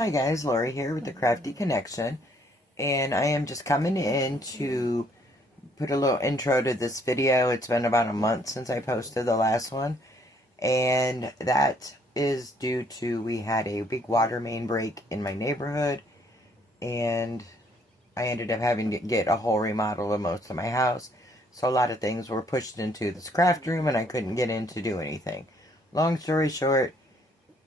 Hi guys, Lori here with the Crafty Connection, and I am just coming in to put a little intro to this video. It's been about a month since I posted the last one, and that is due to we had a big water main break in my neighborhood, and I ended up having to get a whole remodel of most of my house, so a lot of things were pushed into this craft room and I couldn't get in to do anything. Long story short,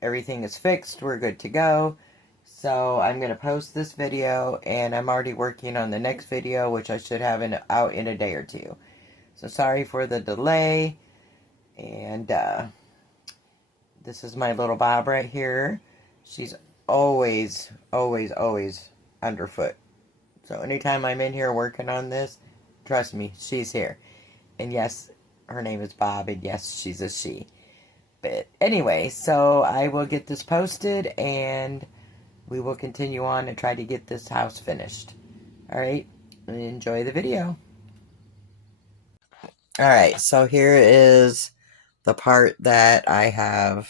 everything is fixed, we're good to go. So I'm going to post this video, and I'm already working on the next video, which I should have out in a day or two. So sorry for the delay, and this is my little Bob right here. She's always, always, always underfoot. So anytime I'm in here working on this, trust me, she's here. And yes, her name is Bob, and yes, she's a she. But anyway, so I will get this posted, and we will continue on and try to get this house finished. Alright, enjoy the video. Alright, so here is the part that I have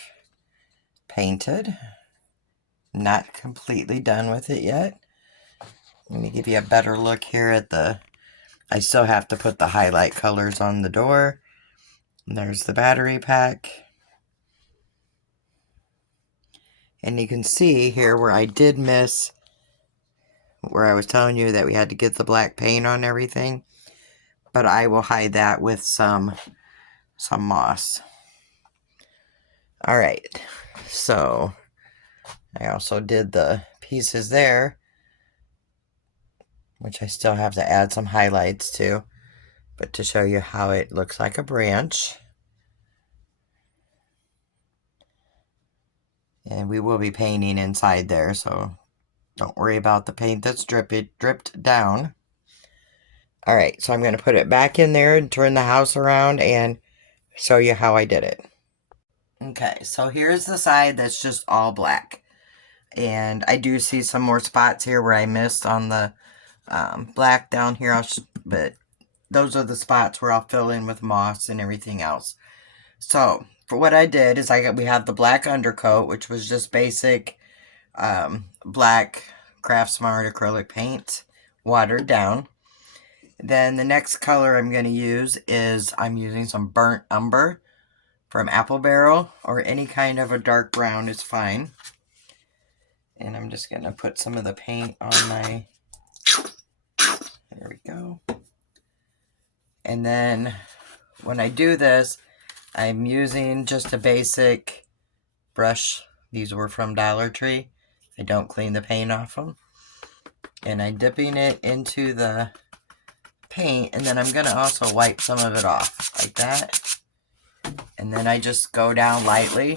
painted. Not completely done with it yet. Let me give you a better look here at I still have to put the highlight colors on the door. And there's the battery pack. And you can see here where I did miss, where I was telling you that we had to get the black paint on everything. But I will hide that with some moss. Alright, so I also did the pieces there, which I still have to add some highlights to, but to show you how it looks like a branch. And we will be painting inside there, so don't worry about the paint that's dripped down. Alright, so I'm going to put it back in there and turn the house around and show you how I did it. Okay, so here's the side that's just all black. And I do see some more spots here where I missed on the black down here. But those are the spots where I'll fill in with moss and everything else. So for what I did is we have the black undercoat, which was just basic black Craft Smart acrylic paint, watered down. Then the next color I'm going to use is I'm using some burnt umber from Apple Barrel, or any kind of a dark brown is fine. And I'm just going to put some of the paint on my, there we go. And then when I do this, I'm using just a basic brush. These were from Dollar Tree. I don't clean the paint off them. And I'm dipping it into the paint, and then I'm going to also wipe some of it off, like that. And then I just go down lightly.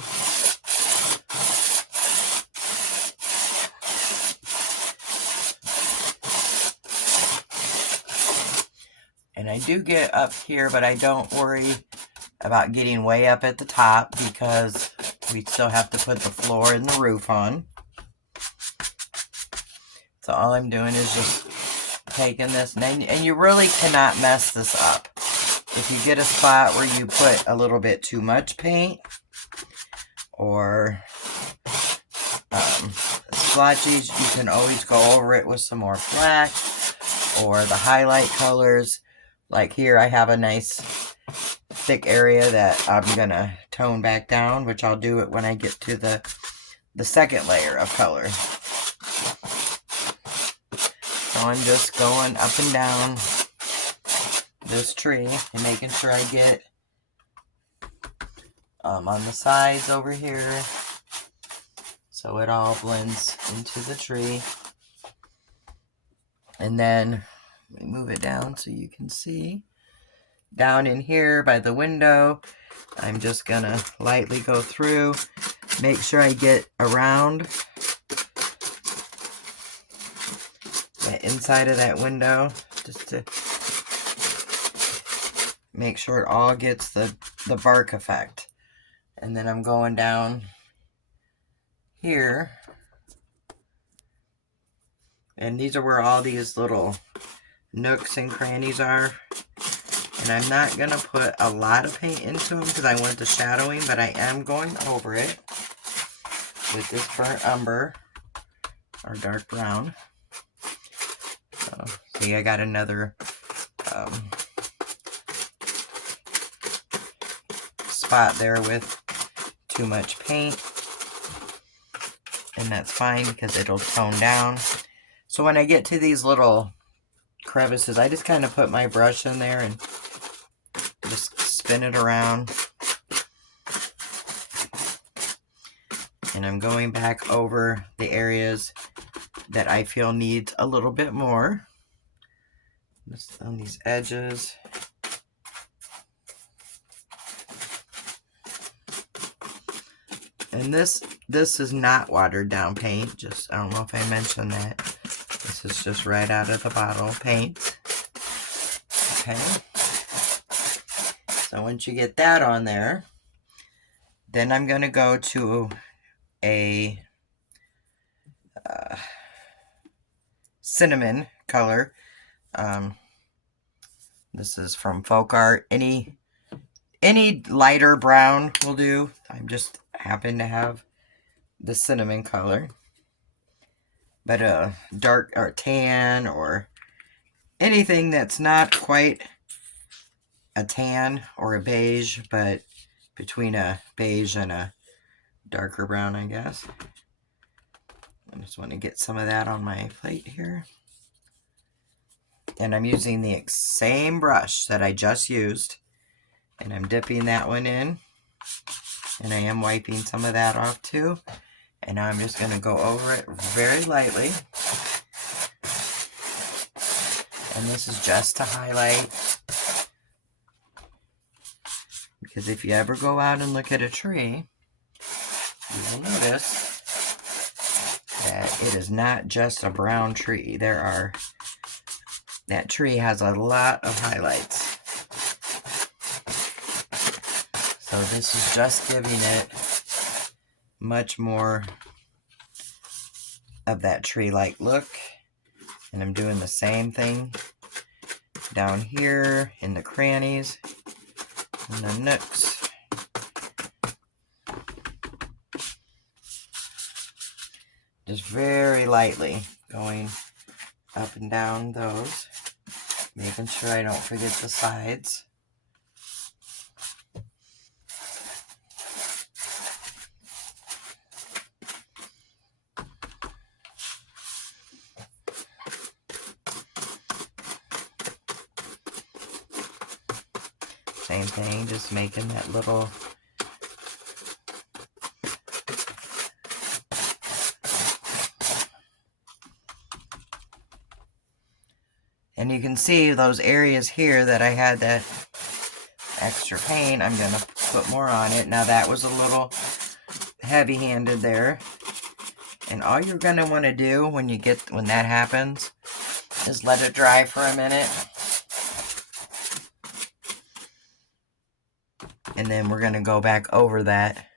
And I do get up here, but I don't worry about getting way up at the top because we still have to put the floor and the roof on. So all I'm doing is just taking this, and you really cannot mess this up. If you get a spot where you put a little bit too much paint, or splotches, you can always go over it with some more black, or the highlight colors. Like here, I have a nice thick area that I'm gonna tone back down, which I'll do it when I get to the second layer of color. So I'm just going up and down this tree and making sure I get on the sides over here, so it all blends into the tree. And then let me move it down so you can see. Down in here by the window, I'm just gonna lightly go through, make sure I get around the inside of that window, just to make sure it all gets the bark effect. And then I'm going down here, and these are where all these little nooks and crannies are. And I'm not going to put a lot of paint into them because I want the shadowing, but I am going over it with this burnt umber. or dark brown. So, see, I got another spot there with too much paint, and that's fine because it'll tone down. So when I get to these little crevices, I just kind of put my brush in there and just spin it around. And I'm going back over the areas that I feel needs a little bit more. Just on these edges. And this is not watered down paint. Just, I don't know if I mentioned that. This is just right out of the bottle paint. Okay. So once you get that on there, then I'm going to go to a cinnamon color. This is from Folk Art. Any lighter brown will do. I just happen to have the cinnamon color. But a dark or tan or anything that's not quite a tan or a beige, but between a beige and a darker brown, I guess. I just want to get some of that on my plate here. And I'm using the same brush that I just used. And I'm dipping that one in. And I am wiping some of that off too. And now I'm just going to go over it very lightly. And this is just to highlight. Because if you ever go out and look at a tree, you will notice that it is not just a brown tree. That tree has a lot of highlights. So this is just giving it much more of that tree-like look. And I'm doing the same thing down here in the crannies and the nooks. Just very lightly going up and down those, making sure I don't forget the sides. Same thing, just making that little and you can see those areas here that I had that extra paint. I'm going to put more on it. Now that was a little heavy-handed there. And all you're going to want to do when that happens is let it dry for a minute. And then we're going to go back over that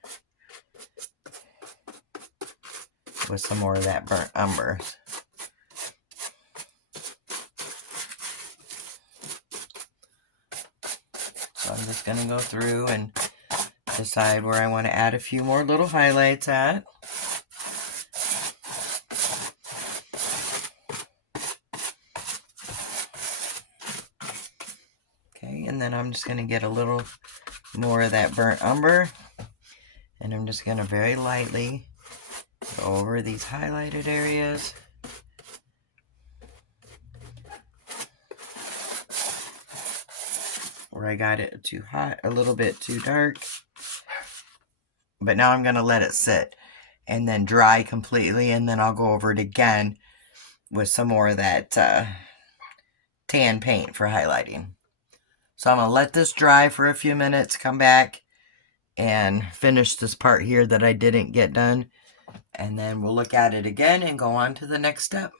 with some more of that burnt umber. So I'm just going to go through and decide where I want to add a few more little highlights at. Okay, and then I'm just going to get a little more of that burnt umber. And I'm just going to very lightly go over these highlighted areas. Where I got it too hot, a little bit too dark. But now I'm going to let it sit and then dry completely, and then I'll go over it again with some more of that tan paint for highlighting. So I'm going to let this dry for a few minutes, come back and finish this part here that I didn't get done, and then we'll look at it again and go on to the next step.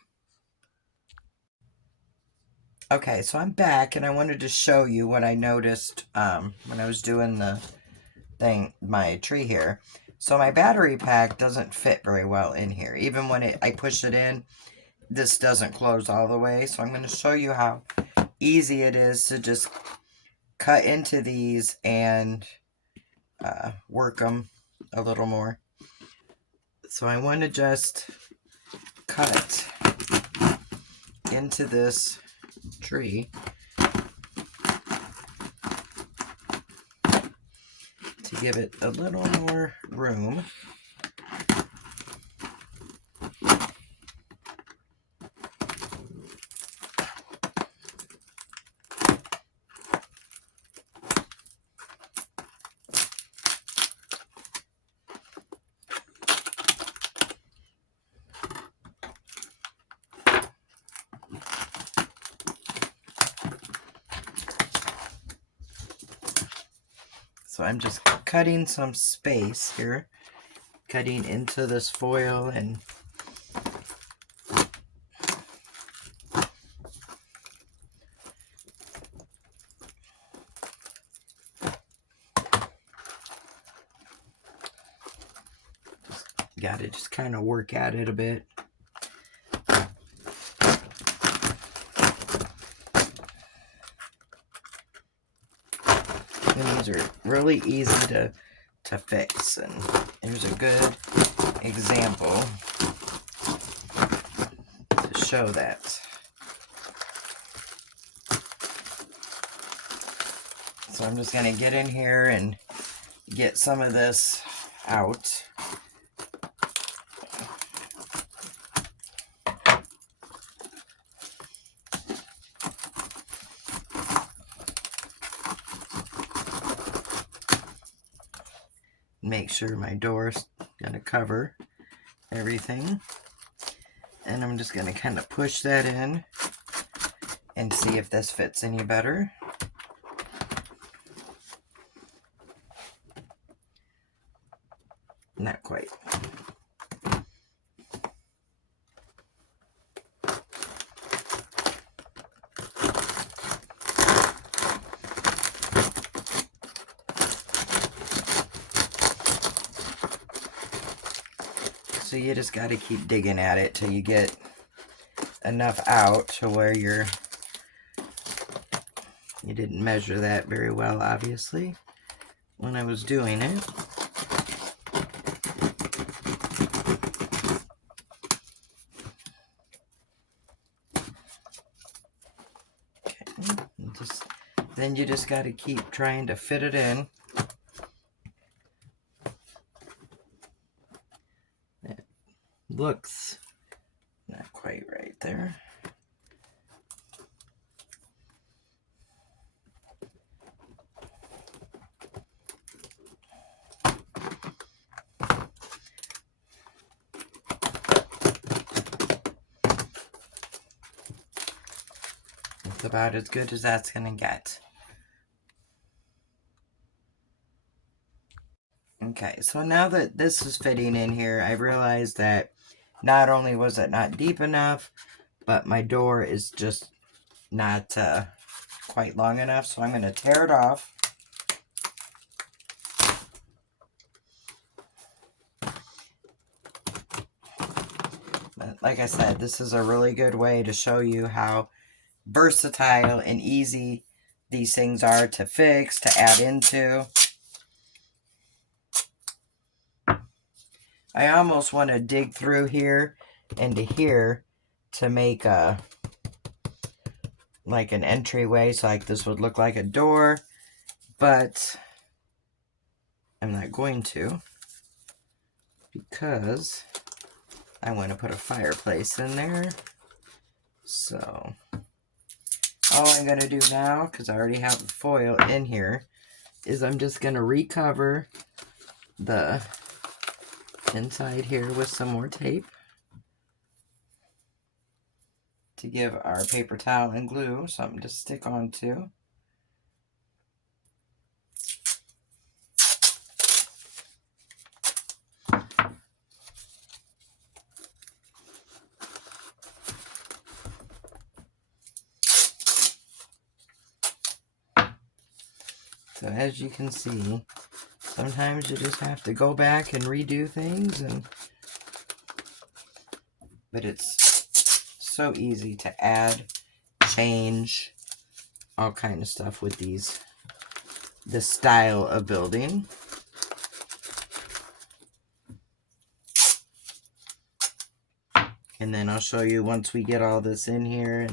Okay, so I'm back, and I wanted to show you what I noticed when I was doing my tree here. So my battery pack doesn't fit very well in here. Even when I push it in, this doesn't close all the way. So I'm going to show you how easy it is to just cut into these and work them a little more. So I want to just cut into this tree to give it a little more room. So I'm just cutting some space here, cutting into this foil and got to just kind of work at it a bit. And these are really easy to fix, and here's a good example to show that. So I'm just going to get in here and get some of this out. Make sure my door's going to cover everything. And I'm just going to kind of push that in and see if this fits any better. Not quite. So you just got to keep digging at it till you get enough out to where you didn't measure that very well, obviously, when I was doing it. Okay, then you just got to keep trying to fit it in. Looks not quite right there. It's about as good as that's gonna get. Okay, so now that this is fitting in here, I realized that not only was it not deep enough, but my door is just not quite long enough, so I'm going to tear it off. But like I said, this is a really good way to show you how versatile and easy these things are to fix, to add into. I almost want to dig through here into here to make like an entryway, so like this would look like a door, but I'm not going to, because I want to put a fireplace in there. So all I'm going to do now, because I already have the foil in here, is I'm just going to recover the inside here with some more tape to give our paper towel and glue something to stick onto. So as you can see, sometimes you just have to go back and redo things, but it's so easy to add, change, all kind of stuff with this style of building. And then I'll show you once we get all this in here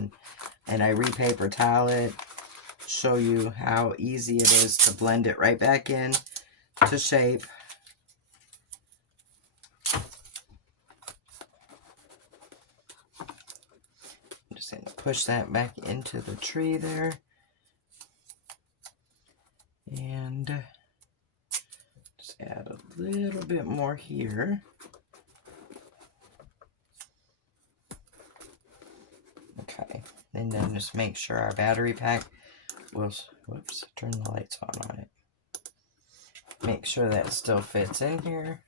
and I re-paper towel it, show you how easy it is to blend it right back in to shape. I'm just going to push that back into the tree there. And just add a little bit more here. Okay, and then just make sure our battery pack will, whoops, turn the lights on it. Make sure that still fits in here,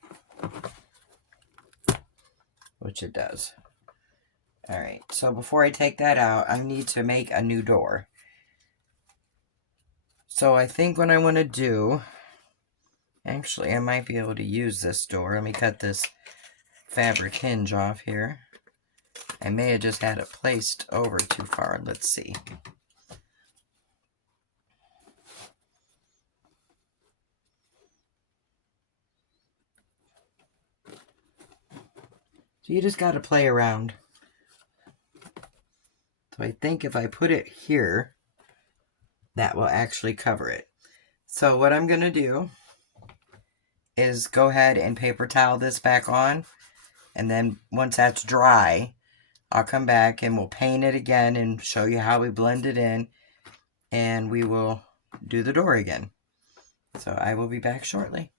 which it does. All right, so before I take that out, I need to make a new door. So I think what I want to do, actually I might be able to use this door. Let me cut this fabric hinge off here. I may have just had it placed over too far. Let's see. So you just got to play around. So I think if I put it here, that will actually cover it. So what I'm going to do is go ahead and paper towel this back on. And then once that's dry, I'll come back and we'll paint it again and show you how we blend it in. And we will do the door again. So I will be back shortly.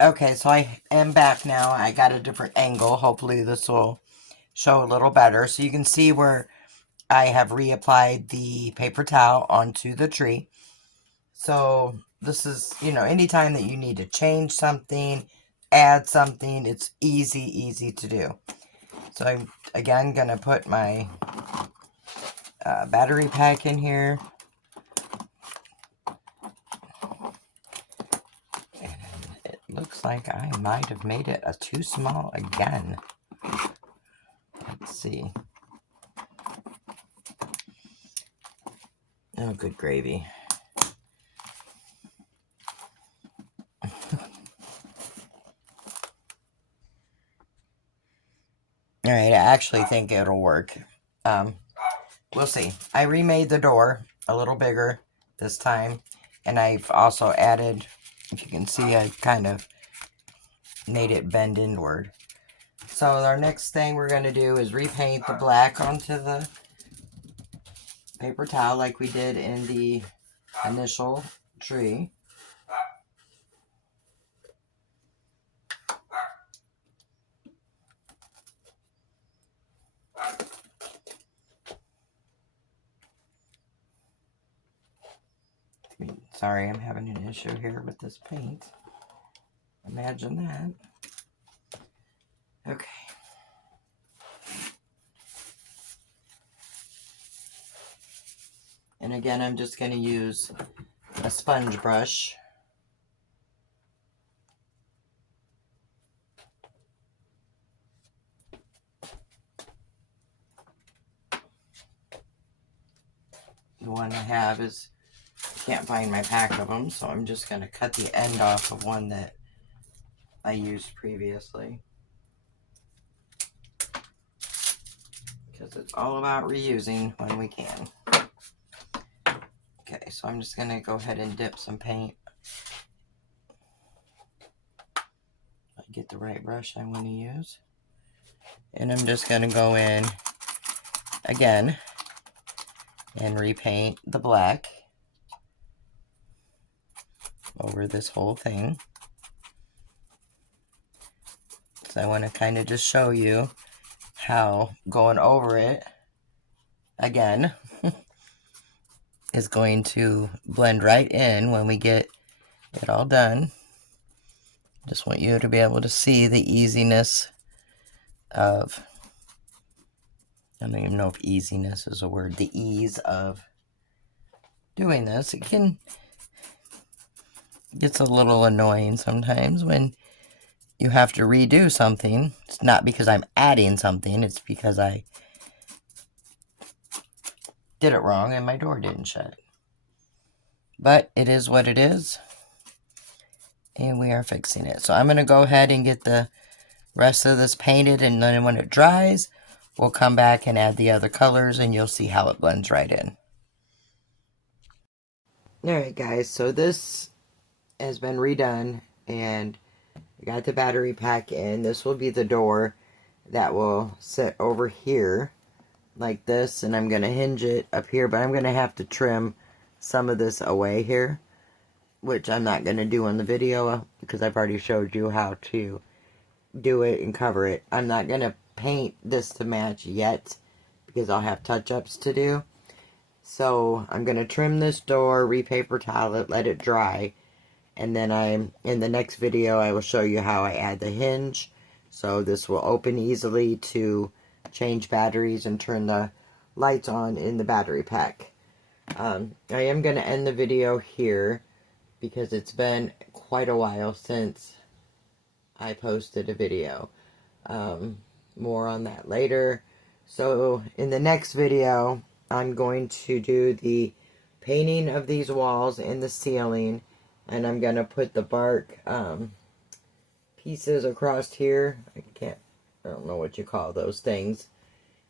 Okay, so I am back now. I got a different angle. Hopefully this will show a little better. So you can see where I have reapplied the paper towel onto the tree. So this is, you know, anytime that you need to change something, add something, it's easy to do. So I'm, again, going to put my battery pack in here. And it looks like I might have made it too small again. Let's see. Oh, good gravy. Alright, I actually think it'll work. We'll see. I remade the door a little bigger this time. And I've also added, if you can see, I kind of made it bend inward. So our next thing we're going to do is repaint the black onto the paper towel like we did in the initial tree. Sorry, I'm having an issue here with this paint. Imagine that. Okay. And again, I'm just going to use a sponge brush. The one I have is, can't find my pack of them, so I'm just going to cut the end off of one that I used previously. Because it's all about reusing when we can. Okay, so I'm just going to go ahead and dip some paint. Get the right brush I want to use. And I'm just going to go in again and repaint the black over this whole thing. So I want to kind of just show you how going over it again is going to blend right in when we get it all done. Just want you to be able to see the easiness of, I don't even know if easiness is a word, the ease of doing this. It gets a little annoying sometimes when you have to redo something. It's not because I'm adding something, it's because I did it wrong and my door didn't shut. But it is what it is, and we are fixing it. So I'm going to go ahead and get the rest of this painted, and then when it dries, we'll come back and add the other colors and you'll see how it blends right in. Alright guys, so this has been redone and I got the battery pack in. This will be the door that will sit over here like this, and I'm going to hinge it up here, but I'm going to have to trim some of this away here, which I'm not going to do on the video because I've already showed you how to do it and cover it. I'm not going to paint this to match yet because I'll have touch-ups to do. So I'm going to trim this door, repaper towel it, let it dry, and then in the next video I will show you how I add the hinge. So this will open easily to change batteries and turn the lights on in the battery pack. I am going to end the video here because it's been quite a while since I posted a video. More on that later. So in the next video, I'm going to do the painting of these walls and the ceiling, and I'm going to put the bark pieces across here. I don't know what you call those things.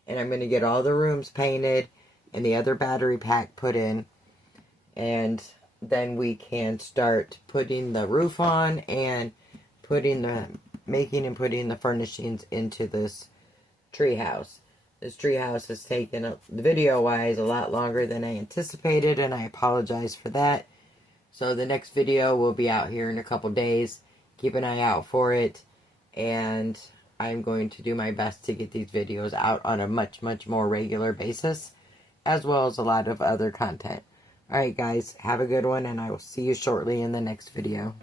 And I'm going to get all the rooms painted and the other battery pack put in, and then we can start putting the roof on and making and putting the furnishings into this tree house. This tree house has taken, video-wise, a lot longer than I anticipated, and I apologize for that. So the next video will be out here in a couple days. Keep an eye out for it, and I'm going to do my best to get these videos out on a much, much more regular basis, as well as a lot of other content. Alright guys, have a good one, and I will see you shortly in the next video.